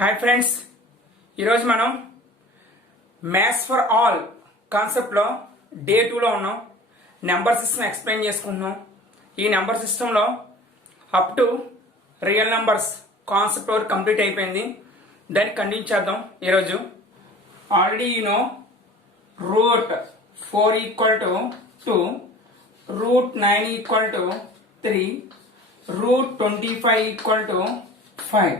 Hi friends, ఈరోజు మనం maths for all కాన్సెప్ట్లో డే 2లో ఉన్నాం. నెంబర్ సిస్టమ్ ఎక్స్ప్లెయిన్ చేసుకుంటున్నాం. ఈ నెంబర్ సిస్టంలో up to real numbers concept వరకు కంప్లీట్ అయిపోయింది. దాన్ని కంటిన్యూ చేద్దాం. ఈరోజు already root 4 equal to 2, root 9 equal to 3, root 25 equal to 5.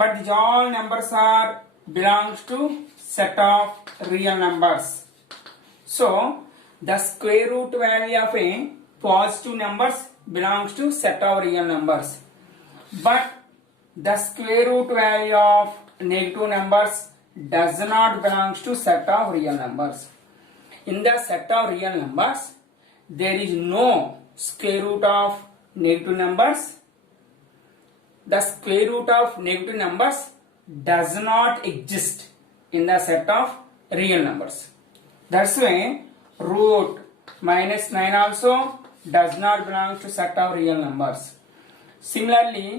But these all numbers are belongs to set of real numbers. So the square root value of a positive numbers belongs to set of real numbers. But the square root value of negative numbers does not belongs to set of real numbers. In the set of real numbers, there is no square root of negative numbers. The square root of negative numbers does not exist in the set of real numbers. That's why root -9 also does not belong to set of real numbers. Similarly,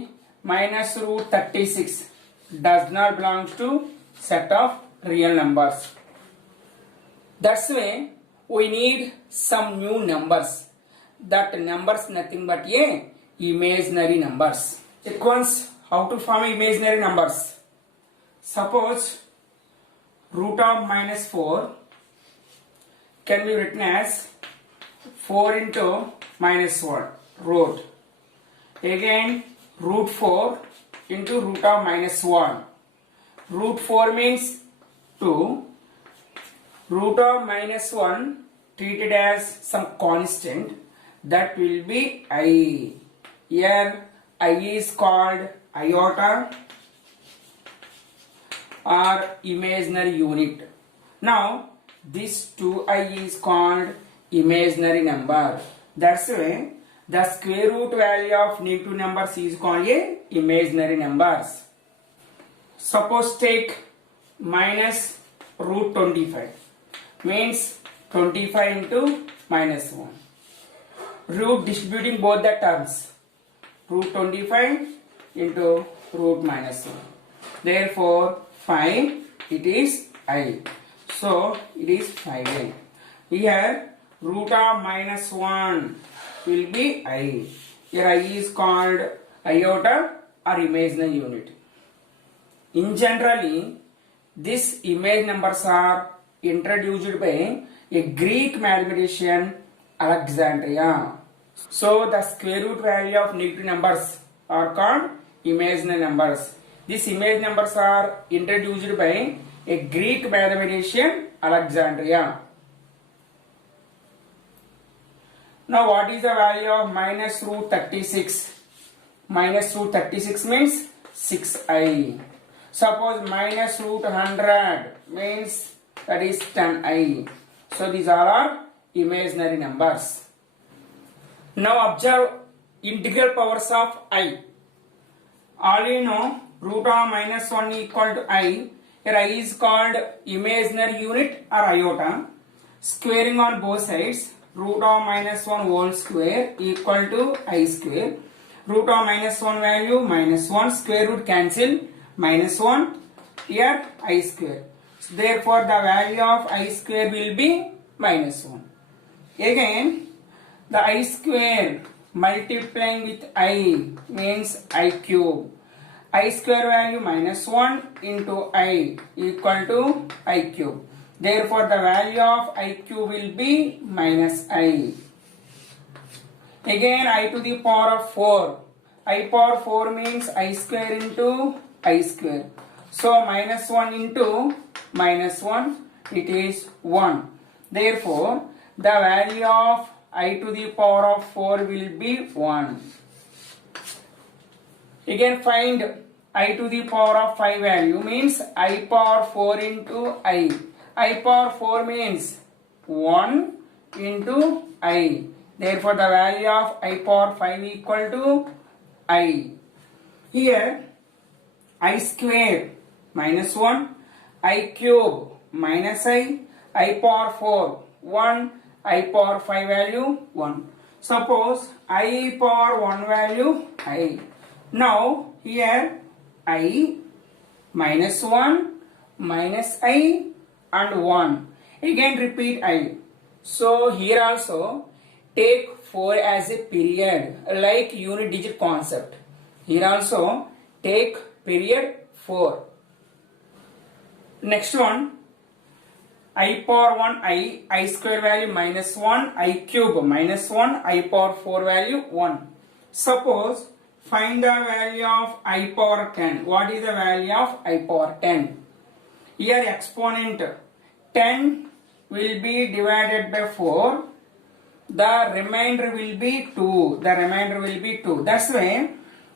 minus root 36 does not belong to set of real numbers. That's why we need some new numbers. That numbers nothing but imaginary numbers. Sequence how to form imaginary numbers. Suppose root of -4 can be written as 4 into -1 root. Again root 4 into root of -1. Root 4 means 2. Root of -1 treated as some constant, that will be I. Here I is called iota or imaginary unit. Now this 2i is called imaginary number. That's why the square root value of negative numbers is called imaginary numbers. Suppose take minus root 25 means 25 into -1. Root distributing both the terms, root 25 into root -1. Therefore 5 it is I. So it is 5i. Here root of -1 will be I. Here I is called iota or imaginary unit. In generally, these image numbers are introduced by a Greek mathematician Alexandria. So the square root value of negative numbers are called imaginary numbers. These image numbers are introduced by a Greek mathematician Alexandria. Now what is the value of minus root 36? Minus root 36 means 6i. Suppose minus root 100 means that is 10i. So these all are imaginary numbers. Now observe integral powers of I. All you know, root of -1 equal to I. Here I is called imaginary unit or iota. Squaring on both sides, root of -1 whole square equal to I square. Root of -1 value -1, square root cancel, -1, here I square. So therefore the value of I square will be -1. Again the I square multiplying with I means I cube. I square value -1 into I equal to I cube. Therefore the value of I cube will be -I. Again I to the power of 4. I power 4 means I square into I square. So -1 into -1 it is 1. Therefore the value of I to the power of 4 will be 1. Again find I to the power of 5 value means I power 4 into I. I power 4 means 1 into I. Therefore the value of I power 5 equal to I. Here I square -1, I cube I power 4 1, I power 5 value 1. Suppose I power 1 value I. Now here I minus 1, minus I and 1. Again repeat I. So here also take 4 as a period like unit digit concept. Here also take period 4. Next one, I power 1 I square value minus 1, I cube minus 1, I power 4 value 1. Suppose find the value of I power 10. What is the value of I power 10? Here exponent 10 will be divided by 4. The remainder will be 2. The remainder will be 2. That's why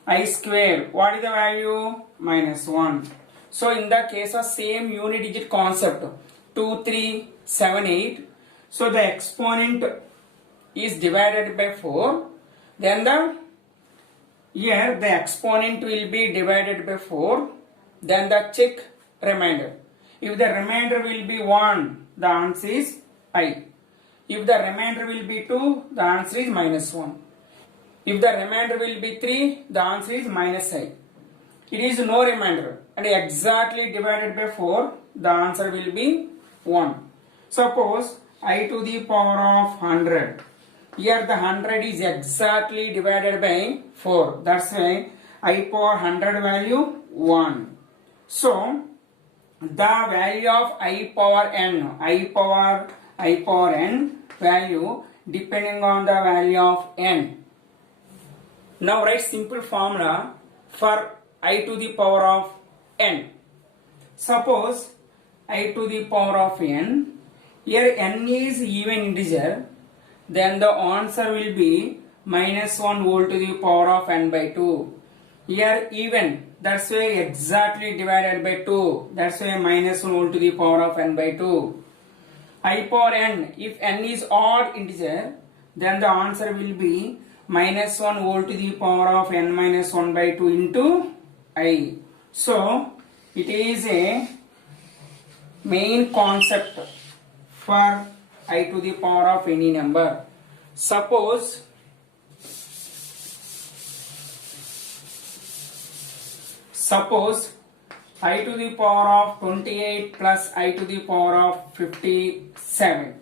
I square. What is the value? Minus 1. So in the case of same unit digit concept, 2, 3, 7, 8. So the exponent is divided by 4. Then here the exponent will be divided by 4. Then the check remainder. If the remainder will be 1, the answer is I. If the remainder will be 2, the answer is minus 1. If the remainder will be 3, the answer is minus I. It is no remainder and exactly divided by 4, the answer will be 1. Suppose I to the power of 100. Here the 100 is exactly divided by 4. That's why I power 100 value 1. So the value of I power n, I power n value depending on the value of n. Now write simple formula for I to the power of n. Suppose I to the power of n, here n is even integer, then the answer will be minus 1 whole to the power of n by 2. Here even, that's why exactly divided by 2, that's why minus 1 whole to the power of n by 2. I power n, if n is odd integer, then the answer will be minus 1 whole to the power of n minus 1 by 2 into I. So it is a main concept for I to the power of any number. Suppose I to the power of 28 plus I to the power of 57.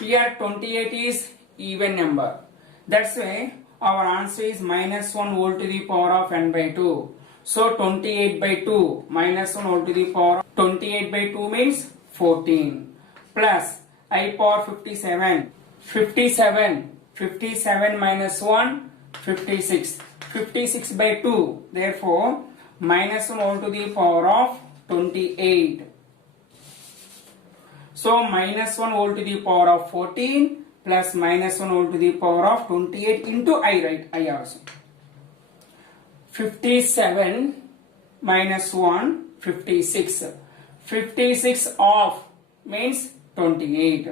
Here 28 is even number. That's why our answer is minus 1 whole to the power of n by 2. So 28 by 2 minus 1 whole to the power of 28 by 2 means 14 plus I power 57. 57 minus 1 56. 56 by 2. Therefore minus 1 whole to the power of 28. So minus 1 whole to the power of 14 plus minus 1 whole to the power of 28 into I, right? I also. 57 minus 1, 56. 56 of means 28.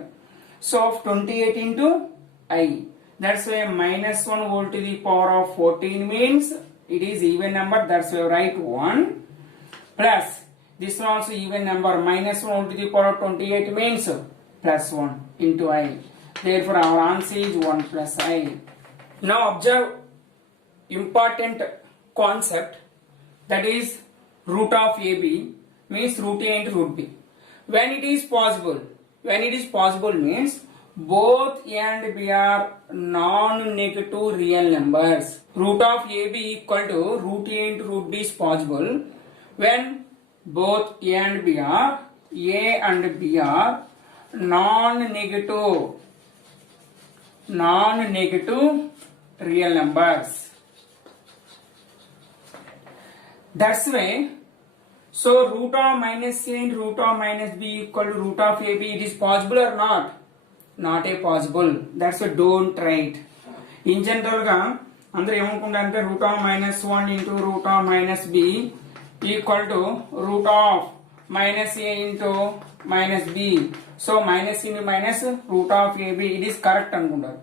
So 28 into I. That's why minus 1 whole to the power of 14 means it is even number. That's why write 1 plus this one also even number. Minus 1 whole to the power of 28 means plus 1 into I. Therefore our answer is 1 plus I. Now observe important concept, that is root of AB means root A into root B. When it is possible means both A and B are non-negative real numbers. Root of AB equal to root A into root B is possible when both A and B are non-negative real numbers. That's why, so root of minus A and root of minus B equal to root of AB, it is possible or not? Not a possible. That's why don't try it. In general ga andre emanukundante root of minus 1 into root of minus B equal to root of minus A into minus B. So minus into minus root of AB, it is correct anukuntaru.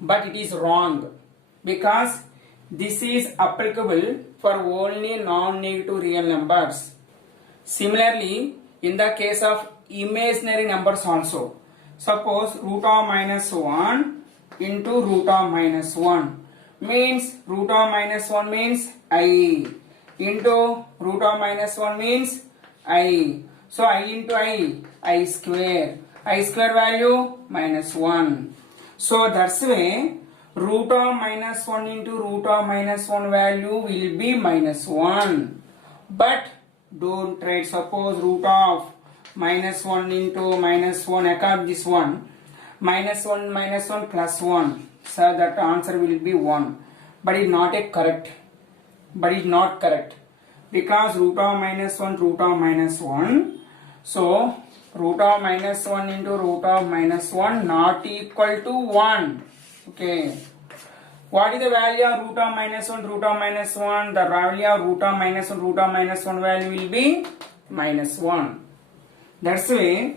But it is wrong because this is applicable for only non-negative real numbers. Similarly, in the case of imaginary numbers also, suppose root of minus 1 into root of minus 1 means root of minus 1 means I. into root of minus 1 means I. So I into I square. I square value minus 1. So that's way root of minus 1 into root of minus 1 value will be minus 1. But don't try. Suppose root of minus 1 into minus 1, account this one. Minus 1 plus 1. So that answer will be 1. But it's not a correct. But it's not correct. Because root of minus 1, root of minus 1. So root of minus 1 into root of minus 1 not equal to 1. Okay. What is the value of root of minus 1, root of minus 1? The value of root of minus 1, root of minus 1 value will be minus 1. That's why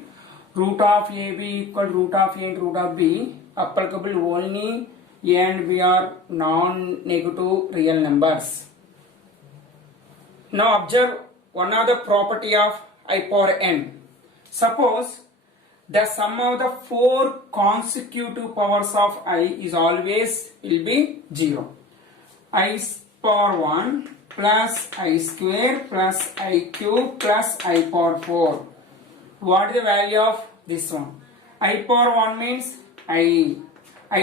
root of AB equal root of A and root of B applicable only A and B are non-negative real numbers. Now observe one of the property of I power n. Suppose the sum of the 4 consecutive powers of I is always will be 0. I power 1 plus I square plus I cube plus I power 4. What is the value of this one? I power 1 means I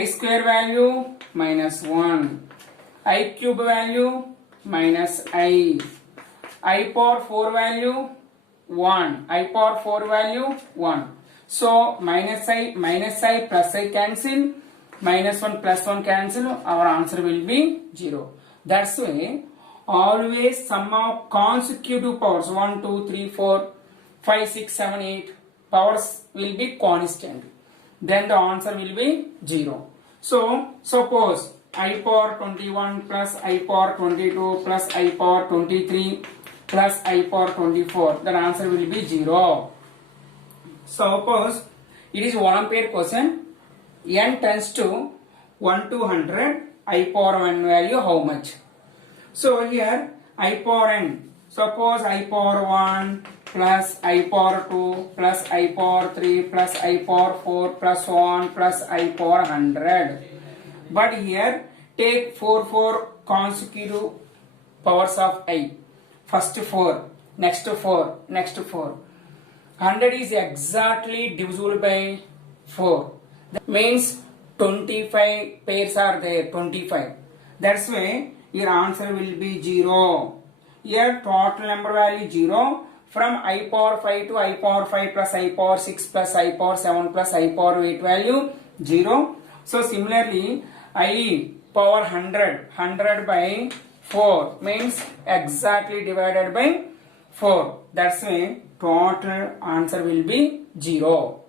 square value minus 1. I cube value minus I power 4 value 1. I power 4 value 1. So minus I plus I cancel. Minus 1 plus 1 cancel. Our answer will be 0. That's why always sum of consecutive powers 1, 2, 3, 4, 5, 6, 7, 8 powers will be constant. Then the answer will be 0. So suppose I power 21 plus I power 22 plus I power 23 plus I power 24. The answer will be 0. Suppose it is 1 ampere question. N tends to 1 to 100. I power 1 value how much? So here I power n. Suppose I power 1 plus I power 2 plus I power 3 plus I power 4 plus 1 plus I power 100. But here take 4 consecutive powers of I. First 4, next 4, next 4. 100 is exactly divisible by 4. That means 25 pairs are there, 25. That's why your answer will be 0. Here total number value 0. From I power 5 to I power 5 plus I power 6 plus I power 7 plus I power 8 value 0. So similarly I power 100 by 4 means exactly divided by 4. That's why total answer will be 0.